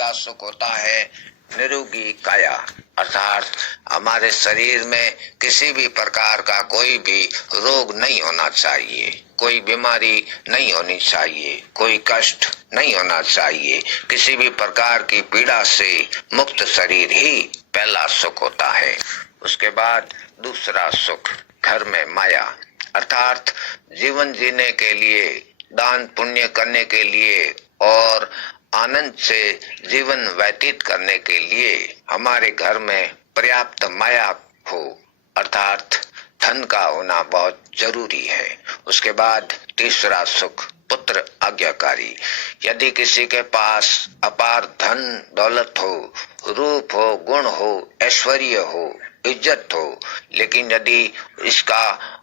पहला सुख होता है निरोगी काया, अर्थात हमारे शरीर में किसी भी प्रकार का कोई भी रोग नहीं होना चाहिए, कोई बीमारी नहीं होनी चाहिए, कोई कष्ट नहीं होना चाहिए, किसी भी प्रकार की पीड़ा से मुक्त शरीर ही पहला सुख होता है। उसके बाद दूसरा सुख घर में माया, अर्थात जीवन जीने के लिए, दान पुण्य करने के लिए और आनंद से जीवन व्यतीत करने के लिए हमारे घर में पर्याप्त माया हो, अर्थात धन का होना बहुत जरूरी है। उसके बाद तीसरा सुख पुत्र आज्ञाकारी। यदि किसी के पास अपार धन दौलत हो, रूप हो, गुण हो, ऐश्वर्य हो, इज्जत हो, लेकिन यदि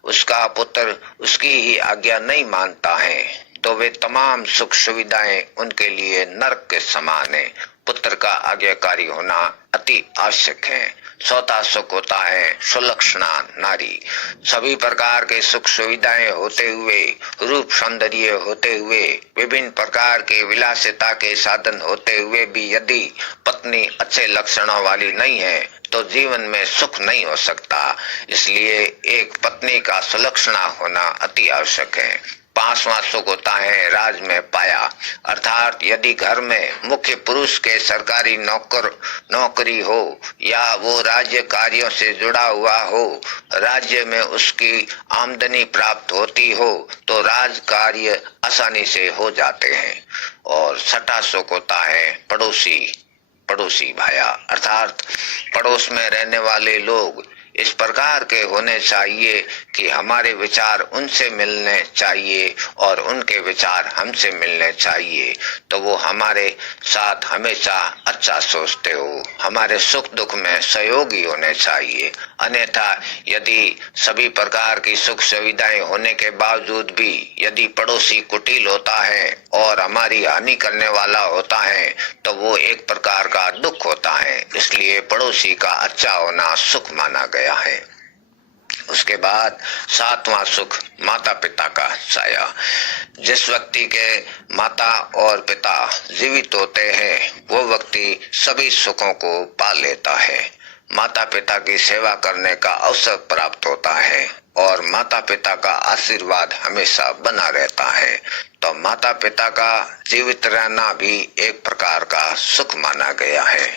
उसका पुत्र उसकी ही आज्ञा नहीं मानता है तो वे तमाम सुख सुविधाएं उनके लिए नरक के समान है। पुत्र का आज्ञाकारी होना अति आवश्यक है। चौथा सुख होता है सुलक्षणा नारी। सभी प्रकार के सुख सुविधाएं होते हुए, रूप सौंदर्य होते हुए, विभिन्न प्रकार के विलासिता के साधन होते हुए भी यदि पत्नी अच्छे लक्षणों वाली नहीं है तो जीवन में सुख नहीं हो सकता। इसलिए एक पत्नी का सुलक्षणा होना अति आवश्यक है। पांचवा सुख होता है राज में पाया, अर्थात यदि घर में मुख्य पुरुष के सरकारी नौकरी हो या वो राज्य कार्यों से जुड़ा हुआ हो, राज्य में उसकी आमदनी प्राप्त होती हो तो राज कार्य आसानी से हो जाते हैं। और छठा सुख होता है पड़ोसी भाया, अर्थात पड़ोस में रहने वाले लोग इस प्रकार के होने चाहिए कि हमारे विचार उनसे मिलने चाहिए और उनके विचार हमसे मिलने चाहिए, तो वो हमारे साथ हमेशा अच्छा सोचते हो, हमारे सुख दुख में सहयोगी होने चाहिए। अन्यथा यदि सभी प्रकार की सुख सुविधाएं होने के बावजूद भी यदि पड़ोसी कुटिल होता है और हमारी हानि करने वाला होता है तो वो एक प्रकार का दुख होता है। इसलिए पड़ोसी का अच्छा होना सुख माना गया है। उसके बाद सातवां सुख माता पिता का साया। जिस व्यक्ति के माता और पिता जीवित होते हैं वो व्यक्ति सभी सुखों को पा लेता है। माता पिता की सेवा करने का अवसर प्राप्त होता है और माता पिता का आशीर्वाद हमेशा बना रहता है। तो माता पिता का जीवित रहना भी एक प्रकार का सुख माना गया है।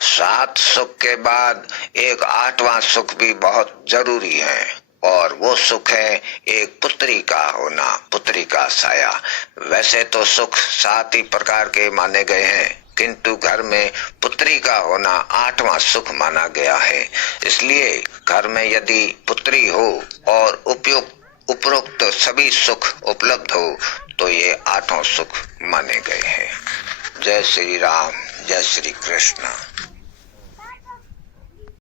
7 सुख के बाद एक 8वां सुख भी बहुत जरूरी है और वो सुख है एक पुत्री का होना, पुत्री का साया। वैसे तो सुख 7 ही प्रकार के माने गए हैं, किंतु घर में पुत्री का होना 8वां सुख माना गया है। इसलिए घर में यदि पुत्री हो और उपरोक्त सभी सुख उपलब्ध हो तो ये 8 सुख माने गए हैं। जय श्री राम, जय श्री कृष्ण।